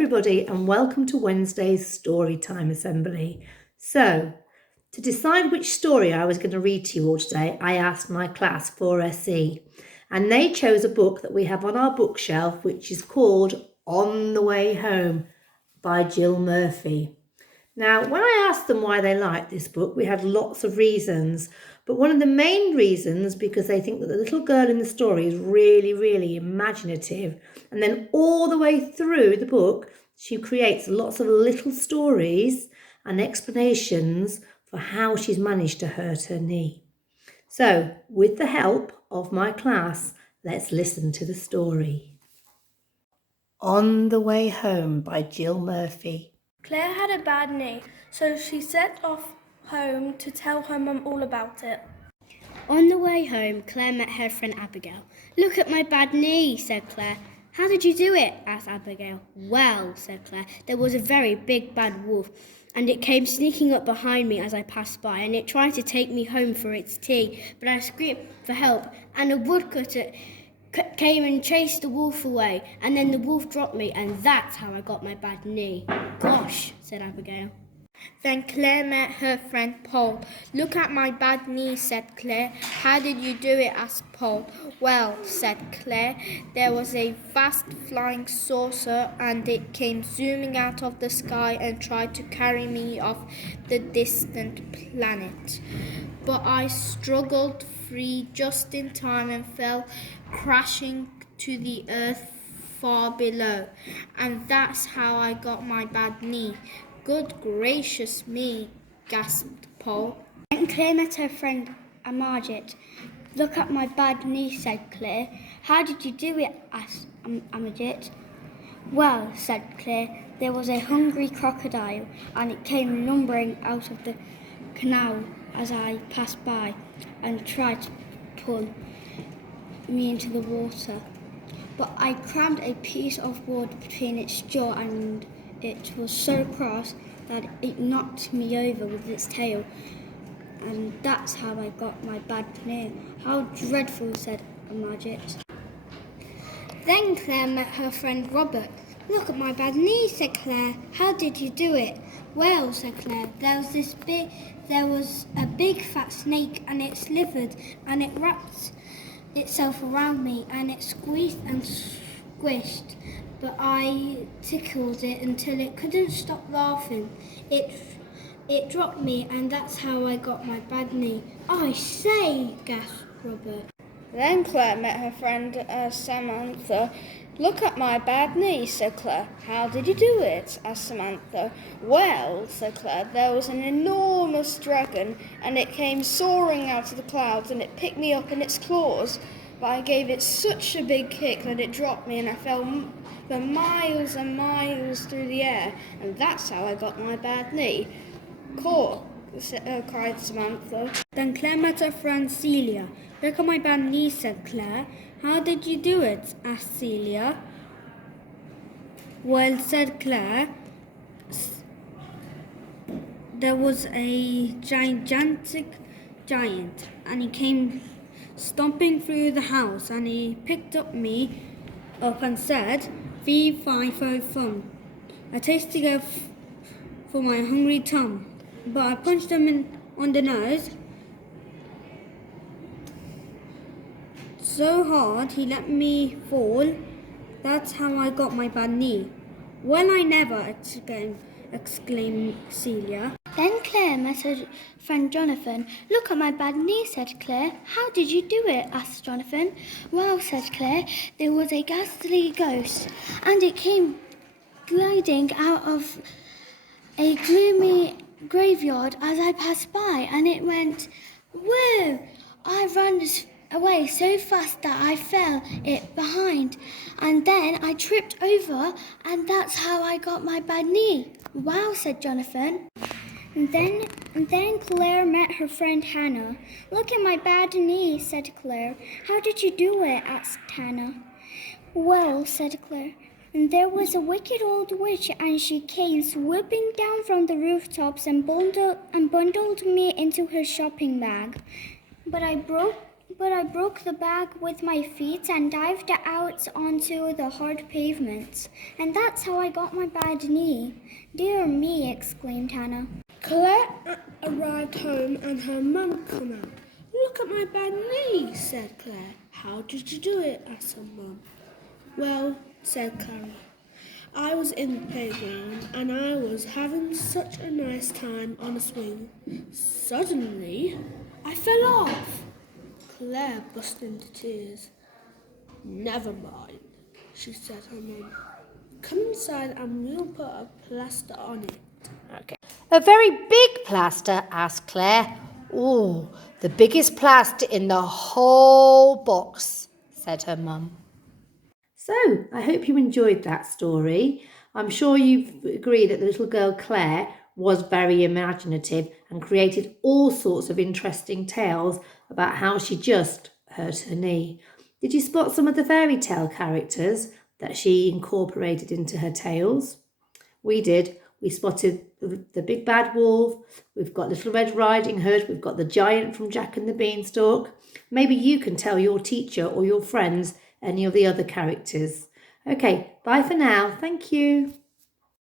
everybody, and welcome to Wednesday's Storytime Assembly. So, to decide which story I was going to read to you all today, I asked my class 4SE, and they chose a book that we have on our bookshelf, which is called On the Way Home by Jill Murphy. Now, when I asked them why they liked this book, we had lots of reasons. But one of the main reasons, because they think that the little girl in the story is really, really imaginative. And then all the way through the book, she creates lots of little stories and explanations for how she's managed to hurt her knee. So, with the help of my class, let's listen to the story. On the Way Home by Jill Murphy. Claire had a bad knee, so she set off home to tell her mum all about it. On the way home, Claire met her friend Abigail. "Look at my bad knee," said Claire. "How did you do it?" asked Abigail. "Well," said Claire, "there was a very big bad wolf, and it came sneaking up behind me as I passed by, and it tried to take me home for its tea, but I screamed for help, and a woodcutter came and chased the wolf away, and then the wolf dropped me, and that's how I got my bad knee." "Gosh," said Abigail. Then Claire met her friend Paul. "Look at my bad knee," said Claire. "How did you do it?" asked Paul. "Well," said Claire, "there was a vast flying saucer, and it came zooming out of the sky and tried to carry me off the distant planet. But I struggled free just in time and fell crashing to the earth far below, and that's how I got my bad knee." "Good gracious me," gasped Paul. Then Claire met her friend Amarjit. "Look at my bad knee," said Claire. "How did you do it?" asked Amarjit. "Well," said Claire, "there was a hungry crocodile, and it came lumbering out of the canal as I passed by and tried to pull me into the water. But I crammed a piece of wood between its jaw, and it was so cross that it knocked me over with its tail, and that's how I got my bad knee." "How dreadful," said Amarjit. Then Claire met her friend Robert. "Look at my bad knee," said Claire. "How did you do it?" "Well," said Claire, there was a big fat snake, and it slithered, and it wrapped itself around me, and it squeezed and squished, but I tickled it until it couldn't stop laughing. It dropped me, and that's how I got my bad knee." "I say," gasped Robert. Then Claire met her friend Samantha. "Look at my bad knee," said Claire. "How did you do it?" asked Samantha. "Well," said Claire, "there was an enormous dragon, and it came soaring out of the clouds, and it picked me up in its claws, but I gave it such a big kick that it dropped me, and I fell for miles and miles through the air, and that's how I got my bad knee." "Cool," cried Samantha. Then Claire met her friend Celia. "Look at my bad knee," said Claire. "How did you do it?" asked Celia. "Well," said Claire, "there was a gigantic giant, and he came stomping through the house, and he picked me up and said, 'Fee, fi, fo, fum. A taste to go for my hungry tum.' But I punched him on the nose so hard he let me fall. That's how I got my bad knee." "Well, I never," exclaimed Celia. Then Claire met her friend Jonathan. "Look at my bad knee," said Claire. "How did you do it?" asked Jonathan. "Well," said Claire, "there was a ghastly ghost, and it came gliding out of a gloomy graveyard as I passed by, and it went, whoa! I ran away so fast that I fell it behind, and then I tripped over, and that's how I got my bad knee." "Wow," said Jonathan. And then Claire met her friend Hannah. "Look at my bad knee," said Claire. "How did you do it?" asked Hannah. "Well," said Claire, "and there was a wicked old witch, and she came swooping down from the rooftops and bundled me into her shopping bag. But but I broke the bag with my feet and dived out onto the hard pavement. And that's how I got my bad knee. Dear me, exclaimed Hannah. Claire arrived home and her mum came out. Look at my bad knee, said Claire. How did you do it? Asked her mum. Well, said Clara, I was in the playground and I was having such a nice time on a swing. Suddenly, I fell off. Claire burst into tears. Never mind, she said to her mum. Come inside and we'll put a plaster on it. Okay. A very big plaster? Asked Claire. Oh, the biggest plaster in the whole box, said her mum. So, I hope you enjoyed that story. I'm sure you agree that the little girl Claire was very imaginative and created all sorts of interesting tales about how she just hurt her knee. Did you spot some of the fairy tale characters that she incorporated into her tales? We did. We spotted the big bad wolf, we've got Little Red Riding Hood, we've got the giant from Jack and the Beanstalk. Maybe you can tell your teacher or your friends any of the other characters. Okay, bye for now. Thank you.